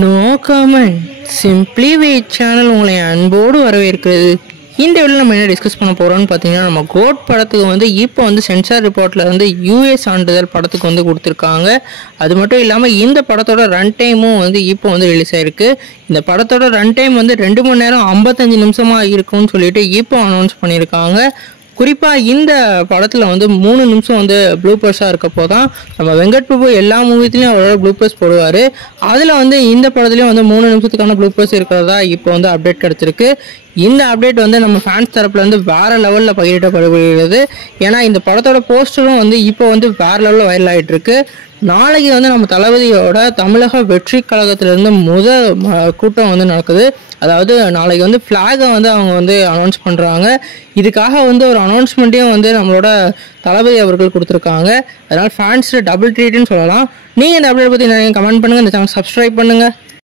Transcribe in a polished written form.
No comment simply wait channel உங்களை அன்போடு வரவேற்கிறது. இந்த வீடியோவில் நம்ம என்ன டிஸ்கஸ் பண்ண போகிறோம்னு பார்த்தீங்கன்னா, நம்ம கோட் படத்துக்கு வந்து இப்போ வந்து சென்சார் ரிப்போர்ட்டில் வந்து யூஎஸ் சான்றிதழ் படத்துக்கு வந்து கொடுத்துருக்காங்க. அது மட்டும் இல்லாமல் இந்த படத்தோட ரன் டைமும் வந்து இப்போ வந்து ரிலீஸ் ஆகிருக்கு. இந்த படத்தோட ரன் டைம் வந்து 2 மணி நேரம் 55 நிமிஷமாக இருக்கும்னு சொல்லிட்டு இப்போ அனௌன்ஸ் பண்ணியிருக்காங்க. குறிப்பாக இந்த படத்தில் வந்து 3 நிமிஷம் வந்து ப்ளூப்பர்ஸாக இருக்கப்போ தான் நம்ம வெங்கட் பிரபு எல்லா மூவிஸ்லையும் அவரோட ப்ளூப்பர்ஸ் போடுவார். அதில் வந்து இந்த படத்துலையும் வந்து 3 நிமிஷத்துக்கான ப்ளூப்பர்ஸ் இருக்கிறதா இப்போ வந்து அப்டேட் கிடச்சிருக்கு. இந்த அப்டேட் வந்து நம்ம ஃபேன்ஸ் தரப்பில் வந்து வேறு லெவலில் பகிரப்படுகிறது. ஏன்னா இந்த படத்தோட போஸ்டரும் வந்து இப்போ வந்து வேறு லெவலில் வைரல் ஆகிட்டு இருக்கு. நாளைக்கு வந்து நம்ம தளபதியோட தமிழக வெற்றி கழகத்திலேருந்து முதல் கூட்டம் வந்து நடக்குது. அதாவது நாளைக்கு வந்து ஃப்ளாகை வந்து அவங்க வந்து அனௌன்ஸ் பண்ணுறாங்க. இதுக்காக வந்து ஒரு அனௌன்ஸ்மெண்ட்டையும் வந்து நம்மளோட தளபதி அவர்கள் கொடுத்துருக்காங்க. அதனால் ஃபேன்ஸ் டபுள் ட்ரீட்னு சொல்லலாம். நீங்கள் இந்த அப்டேட் பற்றி நிறைய கமெண்ட் பண்ணுங்கள், இந்த சேனல் சப்ஸ்கிரைப் பண்ணுங்கள்.